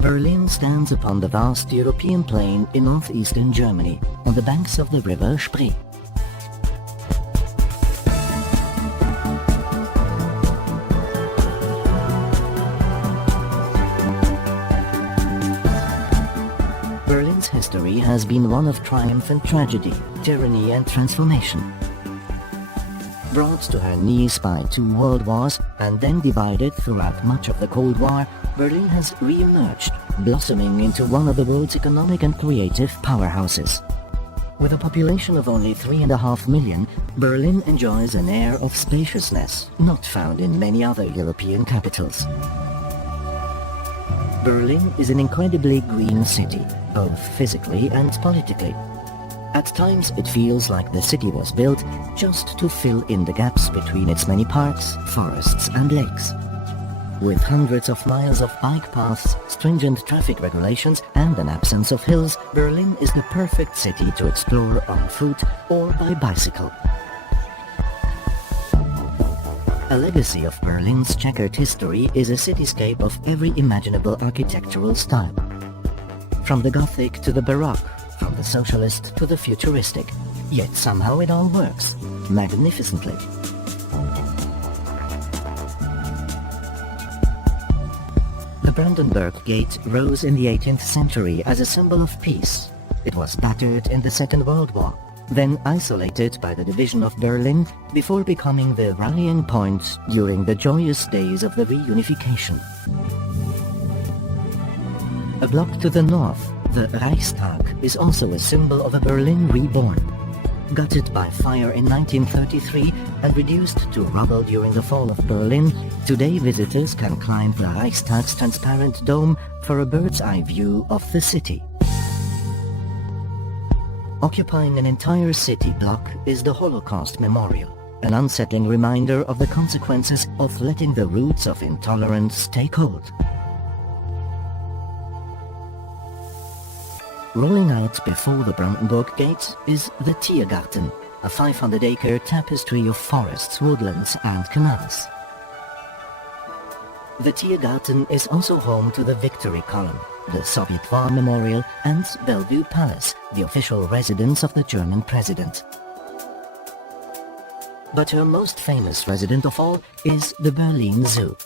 Berlin stands upon the vast European plain in northeastern Germany, on the banks of the river Spree. Berlin's history has been one of triumph and tragedy, tyranny and transformation. Brought to her knees by 2 world wars and then divided throughout much of the Cold War, Berlin has re-emerged, blossoming into one of the world's economic and creative powerhouses. With a population of only 3.5 million, Berlin enjoys an air of spaciousness not found in many other European capitals. Berlin is an incredibly green city, both physically and politically. At times it feels like the city was built just to fill in the gaps between its many parks, forests and lakes. With hundreds of miles of bike paths, stringent traffic regulations and an absence of hills, Berlin is the perfect city to explore on foot or by bicycle. A legacy of Berlin's checkered history is a cityscape of every imaginable architectural style. From the Gothic to the Baroque, from the socialist to the futuristic. Yet somehow it all works, magnificently. The Brandenburg Gate rose in the 18th century as a symbol of peace. It was battered in the Second World War, then isolated by the division of Berlin before becoming the rallying point during the joyous days of the reunification. A block to the north, the Reichstag is also a symbol of a Berlin reborn. Gutted by fire in 1933 and reduced to rubble during the fall of Berlin, today visitors can climb the Reichstag's transparent dome for a bird's-eye view of the city. Occupying an entire city block is the Holocaust Memorial, an unsettling reminder of the consequences of letting the roots of intolerance take hold. Rolling out before the Brandenburg Gate is the Tiergarten, a 500-acre tapestry of forests, woodlands and canals. The Tiergarten is also home to the Victory Column, the Soviet War Memorial and Bellevue Palace, the official residence of the German president. But her most famous resident of all is the Berlin Zoo.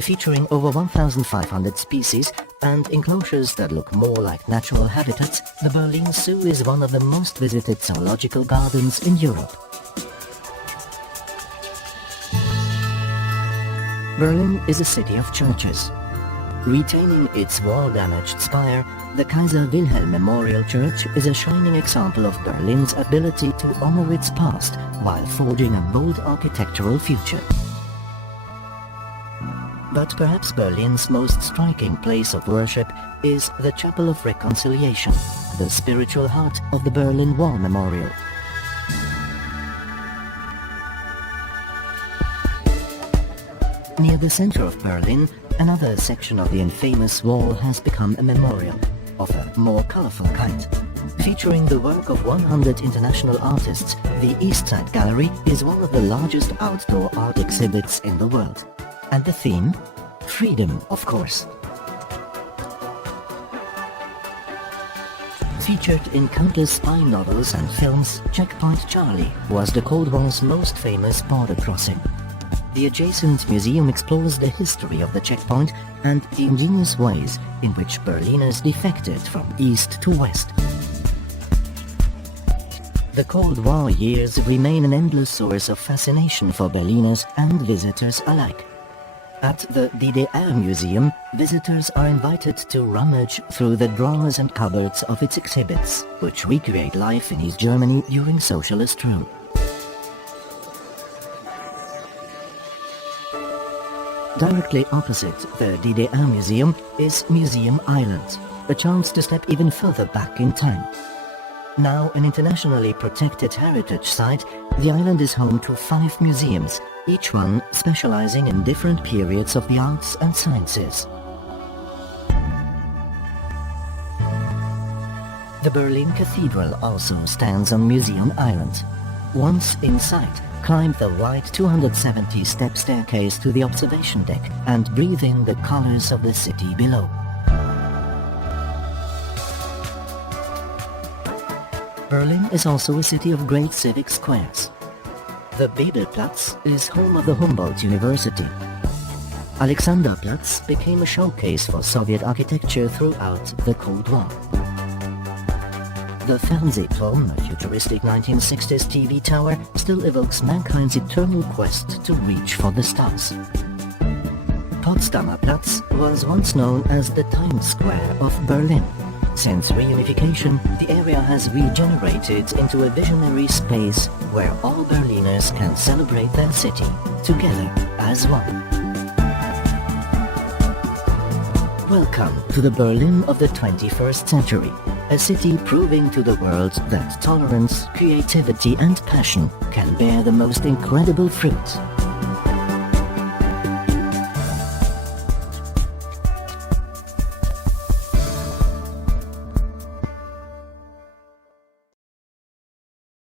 Featuring over 1,500 species and enclosures that look more like natural habitats, the Berlin Zoo is one of the most visited zoological gardens in Europe. Berlin is a city of churches. Retaining its war-damaged spire, the Kaiser Wilhelm Memorial Church is a shining example of Berlin's ability to honor its past while forging a bold architectural future. But perhaps Berlin's most striking place of worship is the Chapel of Reconciliation, the spiritual heart of the Berlin Wall Memorial. Near the center of Berlin, another section of the infamous wall has become a memorial, of a more colorful kind. Featuring the work of 100 international artists, the East Side Gallery is one of the largest outdoor art exhibits in the world. And the theme? Freedom, of course. Featured in countless spy novels and films, Checkpoint Charlie was the Cold War's most famous border crossing. The adjacent museum explores the history of the checkpoint and the ingenious ways in which Berliners defected from east to west. The Cold War years remain an endless source of fascination for Berliners and visitors alike. At the DDR Museum, visitors are invited to rummage through the drawers and cupboards of its exhibits, which recreate life in East Germany during socialist rule. Directly opposite the DDR Museum is Museum Island, a chance to step even further back in time. Now an internationally protected heritage site, the island is home to 5 museums, each one specializing in different periods of the arts and sciences. The Berlin Cathedral also stands on Museum Island. Once inside, climb the wide 270-step staircase to the observation deck and breathe in the colors of the city below. Berlin is also a city of great civic squares. The Bebelplatz is home of the Humboldt University. Alexanderplatz became a showcase for Soviet architecture throughout the Cold War. The Fernsehturm, a futuristic 1960s TV tower, still evokes mankind's eternal quest to reach for the stars. Potsdamer Platz was once known as the Times Square of Berlin. Since reunification, the area has regenerated into a visionary space where all Berliners can celebrate their city together as one. Welcome to the Berlin of the 21st century, a city proving to the world that tolerance, creativity and passion can bear the most incredible fruit.